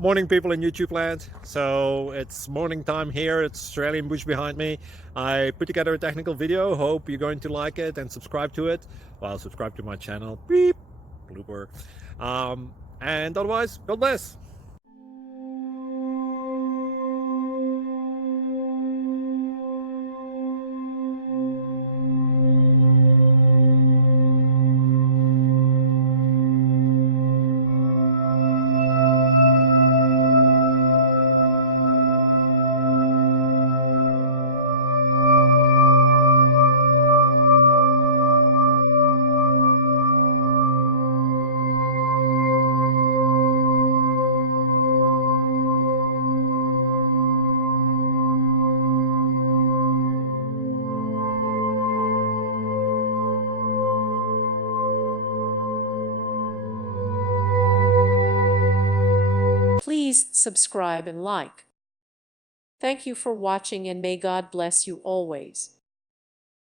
Morning, people in YouTube land. So it's morning time here. It's Australian bush behind me. I put together a technical video. Hope you're going to like it and subscribe to it. Well, subscribe to my channel. Beep. Blooper. And otherwise, God bless. Please subscribe and like. Thank you for watching, and may God bless you always.